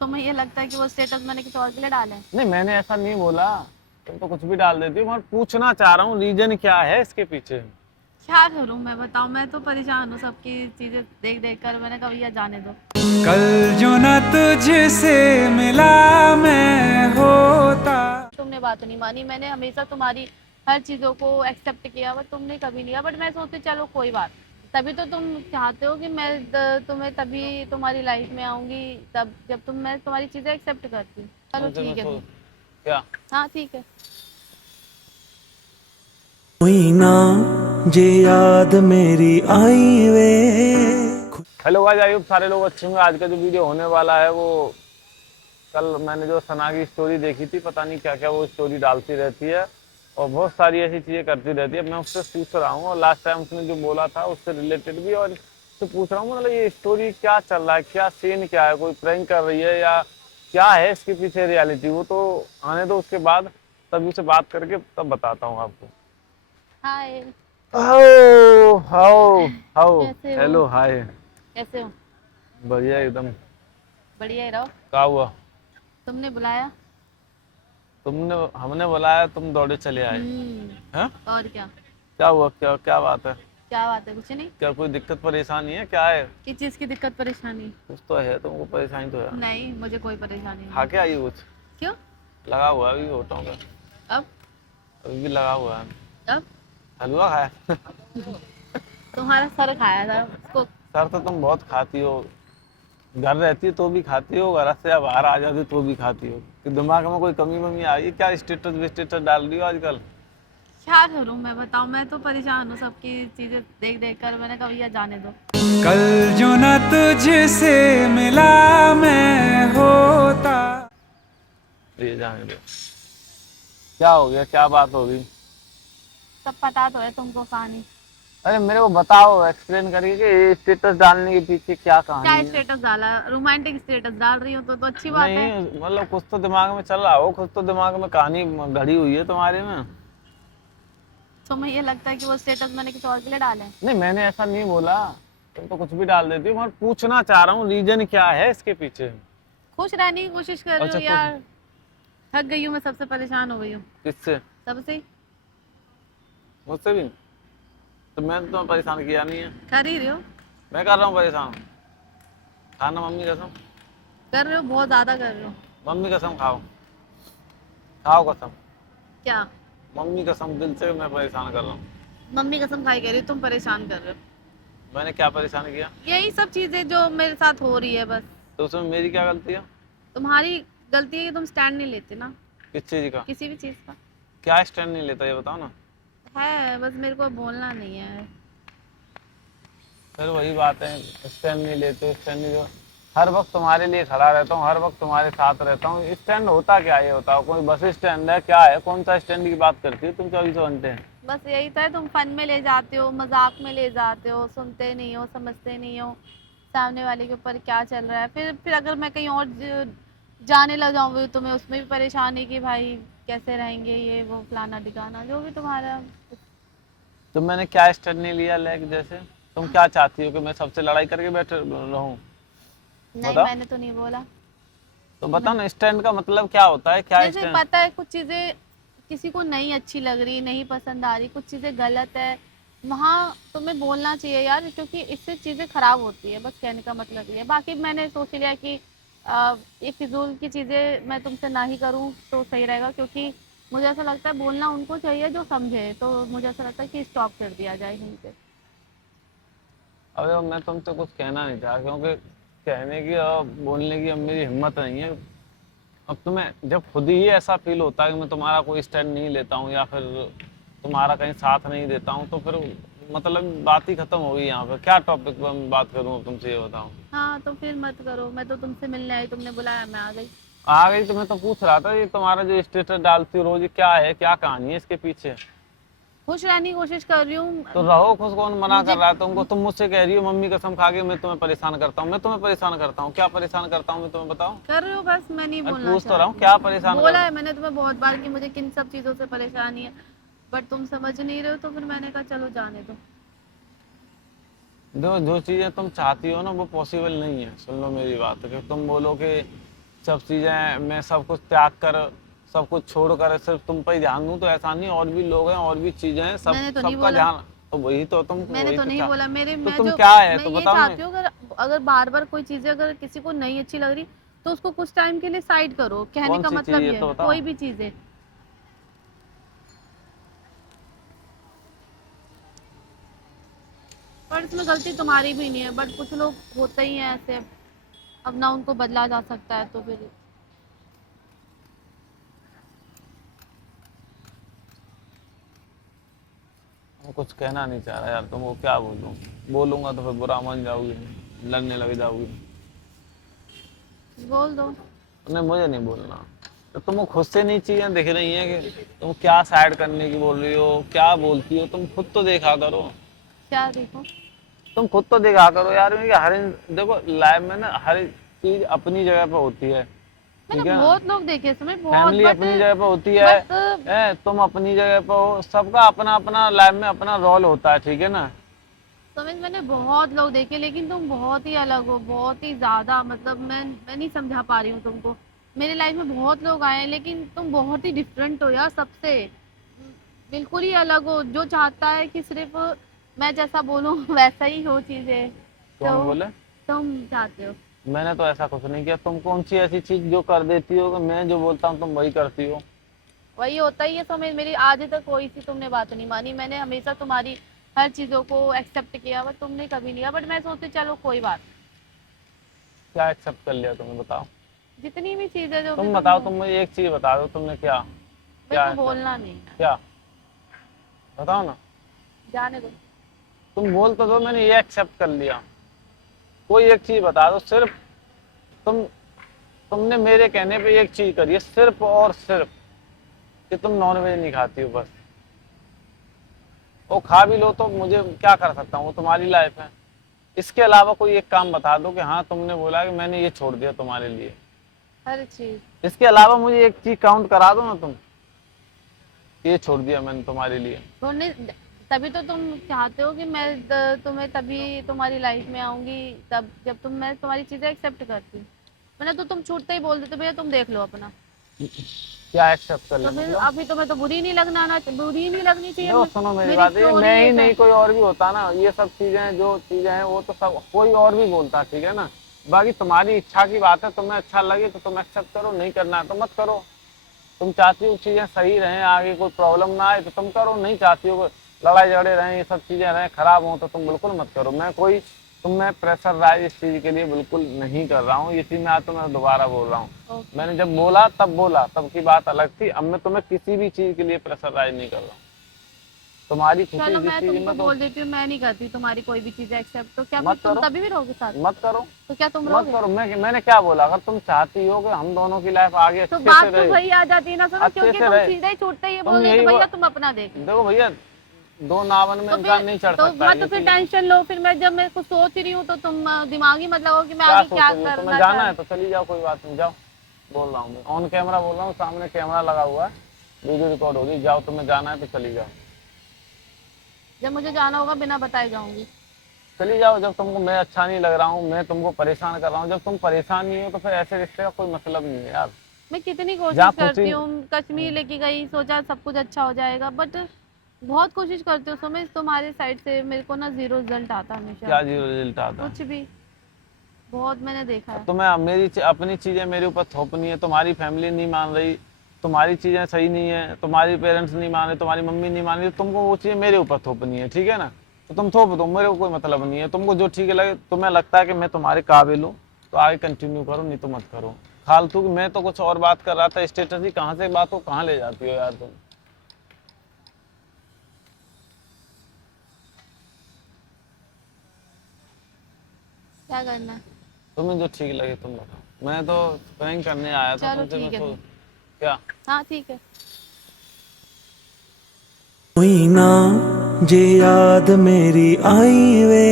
तुम्हें ये लगता है कि वो स्टेटस मैंने किसी और के लिए डाले हैं? नहीं, मैंने ऐसा नहीं बोला। तुम तो कुछ भी डाल देती हो, मगर पूछना चाह रहा हूँ रीजन क्या है इसके पीछे। क्या करूं मैं, बताओ। मैं तो परेशान हूँ सबकी चीजें देख देख कर। मैंने कहा भैया जाने दो। कल जो न तुझसे मिला मैं होता। तुमने बात नहीं मानी। मैंने हमेशा तुम्हारी हर चीजों को एक्सेप्ट किया, बट तुमने कभी नहीं किया। बट मैं सोचती चलो कोई बात। तभी तो तुम चाहते हो कि मैं तुम्हें तभी तुम्हारी लाइफ में आऊंगी, तब जब मैं तुम्हारी चीजें एक्सेप्ट करती हूँ। चलो तुमसे मैं ठीक है तुम। क्या? हाँ ठीक है। हुई ना जे याद मेरी आई वे। हेलो गाइस, आई होप सारे लोग अच्छे होंगे। आज का जो वीडियो होने वाला है वो, कल मैंने जो सना की स्टोरी देखी थी, पता नहीं क्या क्या वो स्टोरी डालती रहती है और बहुत सारी ऐसी चीजें करती रहती है। मैं उससे पूछ रहा हूँ और लास्ट टाइम उसने जो बोला था उससे रिलेटेड भी, और उससे पूछ रहा हूँ मतलब ये स्टोरी क्या चल रहा है, क्या सीन क्या है, कोई प्रैंक कर रही है या क्या है इसके पीछे रियलिटी। वो तो आने दो, उसके बाद तभी उसे बात करके तब बताता हूँ आपको। हाय। हाउ हाउ हाउ कैसे हो? Hello hi. कैसे हो? बढ़िया एकदम। बढ़िया ही रहो। क्या हुआ? तुमने बुलाया। तुमने हमने बुलाया, तुम दौड़े चले आए? हैं? और क्या? क्या हुआ? क्या क्या बात है? क्या बात है? कुछ नहीं। क्या कोई दिक्कत परेशानी है? क्या है? किस चीज की दिक्कत परेशानी? कुछ तो है, तुमको परेशानी तो है। नहीं, मुझे कोई परेशानी खा नहीं। के आई हो कुछ? क्यों? लगा हुआ है अभी होठों पे, अब? अभी भी लगा हुआ है। अब? हलवा खाया? तुम्हारा सर खाया था उसको। सर तो तुम बहुत खाती हो, घर रहती हो तो भी खाती हो, घर से बाहर आ जाती हो तो भी खाती हो। कि दिमाग में कोई कमी वमी आई है क्या? स्टेटस वेस्टेटस डाल रही हो आजकल? क्या करूं मैं, बताओ। मैं तो परेशान हूँ सबकी चीजें देख देख कर। मैंने कहा भैया जाने दो। कल जो न तुझसे मिला मैं होता। ये जाने दो। क्या हो गया? क्या बात हो गई? सब पता तो है तुमको कहानी। अरे मेरे को बताओ, एक्सप्लेन करिए कि ये स्टेटस डालने के पीछे क्या क्या कहानी है। स्टेटस डाला? रोमांटिक स्टेटस डाल रही हो तो अच्छी बात है। नहीं मतलब कुछ तो दिमाग में चल रहा हो, कुछ तो दिमाग में कहानी घड़ी हुई है तुम्हारे में। तुम्हें ये लगता है कि वो स्टेटस मैंने किसी और के लिए डाले हैं? नहीं, मैंने ऐसा नहीं बोला। तुम तो कुछ भी डाल देती हो, मगर पूछना चाह रहा हूँ रीजन क्या है इसके पीछे। खुश रहने की कोशिश कर रही अच्छा हो कुछ। यार। थक गई हूँ मैं, सबसे परेशान हो गई हूँ। किससे? सबसे ही। मुझसे भी? तो मैंने तुम्हें परेशान किया नहीं है। कर ही रहे हो। मैं कर रहा हूँ परेशान? खाना मम्मी कसम। कर रहे हो, बहुत ज्यादा कर रहे हो। मम्मी कसम खाओ, खाओ कसम। क्या? मम्मी कसम, दिल से मैं परेशान कर रहा हूँ। मम्मी कसम खाई कह रही हो, तुम परेशान कर रहे हो। मैंने क्या परेशान किया? यही सब चीजें जो मेरे साथ हो रही है बस। तो उसमें मेरी क्या गलती है? तुम्हारी गलती है कि तुम स्टैंड नहीं लेते ना, किस चीज का? किसी भी चीज का। क्या स्टैंड नहीं लेता ये बताओ ना। है, बस मेरे को बोलना नहीं है। फिर वही बात है, स्टैंड नहीं लेते, स्टैंड नहीं। हर वक्त तुम्हारे लिए खड़ा रहता हूँ, हर वक्त तुम्हारे साथ रहता हूँ। स्टैंड होता क्या है ये बताओ? कोई बस स्टैंड है क्या है? कौन सा स्टैंड की बात करती हो तुम 24 घंटे? बस यही तो है, तुम फन में ले जाते हो, मजाक में ले जाते हो, सुनते नहीं हो, समझते नहीं हो सामने वाले के ऊपर क्या चल रहा है। फिर अगर मैं कहीं और जाने लग जाऊंगी तुम्हें उसमें भी परेशानी कि भाई कैसे रहेंगे, ये वो फलाना ठिकाना जो भी तुम्हारा। तो मैंने क्या स्टैंड नहीं लिया? लाइक जैसे तुम क्या चाहती हो कि मैं सबसे लड़ाई करके बैठे रहूं? नहीं, बताओ। मैंने तो नहीं बोला। तो बताओ ना, स्टैंड का मतलब क्या होता है? क्या जैसे स्टैंड? पता है कुछ चीजें किसी को नहीं अच्छी लग रही, नहीं पसंद आ रही, कुछ चीजें गलत है, वहाँ तुम्हें बोलना चाहिए यार, क्योंकि इससे चीजें खराब होती है। बस कहने का मतलब ये है। बाकी मैंने सोच लिया कि ये फिजूल की चीजें मैं तुमसे ना ही करूँ तो सही रहेगा, क्योंकि मुझे ऐसा लगता है बोलना उनको चाहिए जो समझे। तो मुझे ऐसा लगता है कि स्टॉप कर दिया जाए यहीं पे। अरे मैं तुमसे कुछ कहना नहीं चाह, क्योंकि कहने की और बोलने की अब मेरी हिम्मत नहीं है। अब तुम्हें जब खुद ही ऐसा फील होता है कि मैं तुम्हारा कोई स्टैंड नहीं लेता हूँ या फिर तुम्हारा कहीं साथ नहीं देता हूँ, तो फिर मतलब बात ही खत्म हो गई। यहाँ पे क्या टॉपिक पर मैं बात करूँ अब तुमसे, ये बताओ। हाँ तो फिर मत करो। मैं तो तुमसे मिलने आई, तुमने बुलाया, मैं आ गई। आ गई तो मैं तो पूछ रहा था, ये तुम्हारा जो स्टेटस डालती हो रोज, ये क्या है? क्या कहानी है इसके पीछे? खुश रहने की कोशिश कर रही तो हूँ। रहो खुश, कौन मना मुझे कर रहा है तुमको? तुम मुझसे कह रही हो मम्मी कसम खा के मैं तुम्हें परेशान करता हूँ। मैं तुम्हें परेशान करता हूँ? क्या परेशान करता हूँ मैं तुम्हें बताओ? कर रहे हो, बस मैं नहीं अरे बोलना पूछ तो रहा हूँ, चाहती। क्या परेशान कर बोला रहा है हूँ? मैंने तुम्हें बहुत बार कि मुझे किन सब चीज़ों से परेशानी है, बट तुम समझ नहीं रहे हो, तो फिर मैंने कहा चलो जाने दो। जो जो चीजें तुम चाहती हो ना वो पॉसिबल नहीं है। सुन लो मेरी बात, कि तुम बोलो कि सब चीजें मैं सब कुछ त्याग कर, सब कुछ छोड़ कर सिर्फ तुम पे ही ध्यान दूं, तो ऐसा नहीं, और भी लोग हैं और भी चीजें हैं, सब मैंने तो नहीं सबका बोला। ध्यान। तो वही तो तुम, मैंने वही तो तो नहीं चाह, बोला। तो तुम क्या है मैं तो ये बताओ ना। चाहती हूँ, अगर अगर बार बार कोई चीजें अगर किसी को नहीं अच्छी लग रही तो उसको कुछ टाइम के लिए साइड करो, कहने कौन का सी चीज मतलब है ये तो है, बताओ। कोई भी चीजें। पर इसमें गलती तुम्हारी भी नहीं है, बट कुछ लोग होते ही हैं ऐसे। अब ना उनको बदला जा सकता है, तो फिर मैं कुछ कहना नहीं चाह रहा यार तुमको, क्या बोलूं, बोलूंगा तो फिर बुरा मान जाओगी, लड़ने लग जाओगी। बोल दो। नहीं, मुझे नहीं बोलना। तो तुमको खुद से नहीं चीजें दिख रही हैं कि तुम क्या साइड करने की बोल रही हो, क्या बोलती हो, तुम खुद तो देखा करो। क्या देखो? तुम खुद तो देखा करो यार, क्योंकि देखो लाइफ में ना हर चीज अपनी जगह पे होती है, मैंने ठीक है ना। बहुत लोग देखे इसमें, बहुत। फैमिली बट अपनी जगह पे होती बट है, तुम अपनी जगह पे हो, सबका अपना अपना लाइफ में अपना रोल होता है, ठीक है ना। समझ, मैंने बहुत लोग देखे, लेकिन तुम बहुत ही अलग हो, बहुत ही ज्यादा। मतलब मैं नहीं समझा पा रही हूँ तुमको। मेरे लाइफ में बहुत लोग आए हैं, लेकिन तुम बहुत ही डिफरेंट हो यार सबसे। बिल्कुल ही अलग हो, जो चाहता है कि सिर्फ मैं जैसा बोलूँ वैसा ही हो चीजें। तो कौन बोले? तुम चाहते हो। मैंने तो ऐसा कुछ नहीं किया। तुम कौन सी ऐसी चीज जो कर देती हो कि मैं जो बोलता हूँ तुम वही करती हो? वही होता ही है। तो मेरी आज तक कोई सी तुमने बात नहीं मानी। मैंने हमेशा तुम्हारी हर चीजों को एक्सेप्ट किया, बट तुमने कभी नहीं किया। बट मैं सोचती चलो कोई बात क्या एक्सेप्ट कर लिया तुमने, बताओ। नहीं। जितनी भी चीजें जो भी तुम तुम बताओ, तुम मुझे एक चीज बता दो, तुमने क्या मेरे क्या को accept- बोलना नहीं है। क्या, बताओ ना। जाने दो। तुम बोल तो दो, मैंने ये एक्सेप्ट कर लिया। कोई एक चीज बता दो सिर्फ। तुम तुमने मेरे कहने पे एक चीज करी है, सिर्फ और सिर्फ कि तुम नॉनवेज नहीं खाती हो, बस। वो खा भी लो तो मुझे क्या कर सकता हूँ, वो तुम्हारी लाइफ है। इसके अलावा कोई एक काम बता दो कि हाँ तुमने बोला कि मैंने ये छोड़ दिया तुम्हारे लिए। हर चीज। इसके अलावा मुझे एक चीज काउंट करा दो ना तुम, ये छोड़ दिया मैंने तुम्हारे लिए। तुमने तभी तो तुम चाहते हो कि मैं तुम्हें तभी तुम्हारी लाइफ में आऊंगी, तब जब मैं तुम्हारी चीजें एक्सेप्ट करती हूँ। मैंने तो तुम छूटते ही बोल देते भैया तुम देख लो अपना। क्या एक्सेप्ट कर तो ले फिर मतलब? अभी तुम्हें तो बुरी नहीं लगनी चाहिए। देखो सुनो मेरी मेरी बात, ये स्टोरी मैं ही है नहीं सब। कोई और भी होता ना, ये सब चीजें जो चीजें हैं वो तो सब कोई और भी बोलता, ठीक है ना। बाकी तुम्हारी इच्छा की बात है, तुम्हें अच्छा लगे तो तुम एक्सेप्ट करो, नहीं करना है तो मत करो। तुम चाहती हो चीजें सही रहें, आगे कोई प्रॉब्लम ना आए तो तुम करो, नहीं चाहती हो लड़ाई झगड़े रहें, ये सब चीजें रहें, खराब हो तो तुम बिल्कुल मत करो। मैं कोई तुम्हें प्रेशराइज इस चीज के लिए बिल्कुल नहीं कर रहा हूँ, इसी में आज तो मैं दोबारा बोल रहा हूँ। ओके। मैंने जब बोला तब की बात अलग थी, अब मैं तुम्हें किसी भी चीज के लिए प्रेशराइज नहीं कर रहा हूँ। तुम्हारी खुशी चलो जिस मैं चीज तुमको में तो बोल देती हूँ, मैं नहीं करती तुम्हारी कोई भी चीज एक्सेप्ट। तो क्या फिर मत तुम करो, तभी भी रहोगे साथ? मत करो, तो क्या तुम मत रहोगे? करो। मैंने क्या बोला, अगर तुम चाहती हो कि हम दोनों की लाइफ आगे तो अच्छे बात से तो रहे, वही आ जाती है ना सुनो, अच्छे क्योंकि से तुम रहे, सीधे ही छूटते ही ये तुम बोल देते यही भैया तुम अपना देख लो। देखो भैया, दो नावन में तो इंसान फिर नहीं चढ़ तो सकता मत ये फिर चीज। टेंशन लो। फिर मैं जब मैं कुछ सोच रही हूँ तो तुम दिमागी मत लगाओ कि मैं क्या आगे सोच क्या रही हो? तुम्हें करना जाना चाह है रही तो चली जाओ, कोई बात नहीं, जाओ। बोल रहा हूँ, मैं ऑन कैमरा बोल रहा हूँ, सामने कैमरा लगा हुआ है, वीडियो रिकॉर्ड हो रही, जाओ, तुम्हें जाना है तो चली जाओ। हूँ। जब मुझे जाना होगा बिना बताए जाऊंगी। चली जाओ, जब तुमको मैं अच्छा नहीं लग रहा हूँ, मैं तुमको परेशान कर रहा हूँ, जब तुम परेशान नहीं हो तो फिर ऐसे रिश्ते का कोई मतलब नहीं है यार। मैं कितनी जहाँ कोशिश खुशी, करती हूँ, कश्मीर लेके गई, सोचा सब कुछ अच्छा हो जाएगा, बट बहुत कोशिश करती हूँ समझ। तुम्हारे साइड से मेरे को ना जीरो रिजल्ट आता हमेशा। क्या जीरो रिजल्ट आता है? कुछ भी। बहुत मैंने देखा है। तुम्हें अपनी चीजें मेरे ऊपर थोपनी है, तुम्हारी फैमिली नहीं मान रही, तुम्हारी चीजें सही नहीं है, तुम्हारी पेरेंट्स नहीं मान रहे, तुम्हारी मम्मी नहीं मान रही, तो तुमको वो चीजें मेरे ऊपर थोपनी है, ठीक है ना। तो तुम थोप दो, मेरे को कोई मतलब नहीं है। तुमको जो ठीक लगे, तुम्हें लगता है कि मैं तुम्हारे काबिल हूँ तो आगे कंटिन्यू करो, नहीं तो मत करो। फालतू की मैं तो कुछ और बात कर रहा था, स्टेटस ही कहाँ से बात हो कहाँ ले जाती हो यार तुम। क्या करना है? तुम्हें जो ठीक लगे तुम बताओ, मैं तो प्रैंक करने आया था चलो तुमसे, ठीक है। क्या। हाँ ठीक है। कोई ना जे याद मेरी आई वे